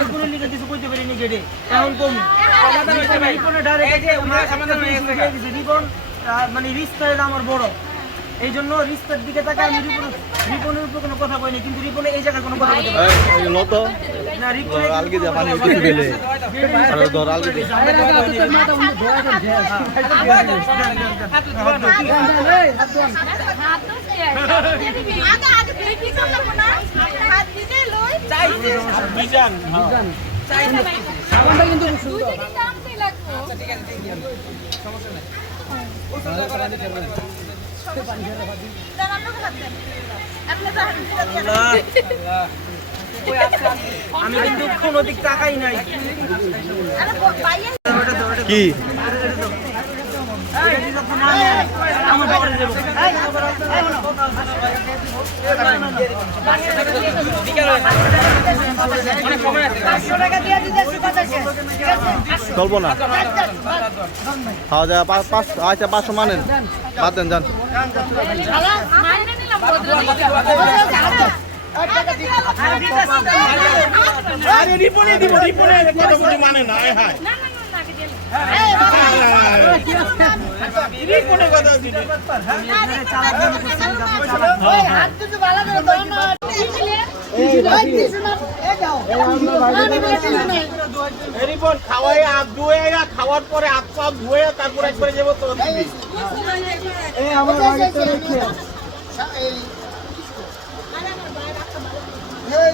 রিপনের লিগে কিছু কইতে পারিনি গেটে এখন কম যে হয়ে রিপন মানে রিস্তার আমার বড় এই জন্য রিস্তার দিকে তাকে আমি রিপন রিপনের উপর কোনো কথা কইনি কিন্তু রিপনে এই জায়গায় কোনো কথা বলতে পারি লত না রিপনে আলগি দিয়ে পানি কিছু দিলে আরে ধর আলগি দিয়ে আগে আগে দেখি করলাম আপনি তো হাত দিতে আমি কিন্তু কোনো দিক তাকাই নাই কি চলবো না। খাওয়া যায় পাঁচ পাঁচ আচ্ছা পাঁচশো মানেন। বাদ দেন যান। আরে রিপনে দিব রিপনে কত কিছু মানে না হায়। খাওয়ার পরে হাত পা ধুয়ে তারপরে একবারে যাব তো এই সবাই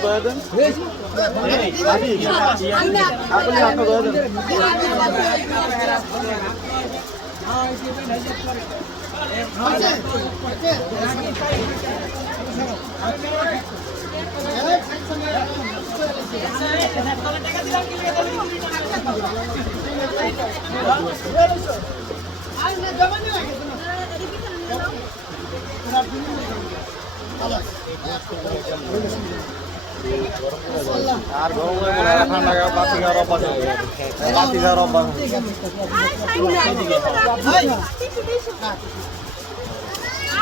আর দেন আপনি হাতটা ধরে দেন আর গরম হয়ে ঠান্ডা খাওয়া বাতি খাওয়ার অভ্যাস হয়ে গেছে বাতি খাওয়ার অভ্যাস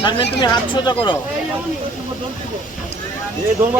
শারমিন তুমি হাত সোজা করো। এই দৌড়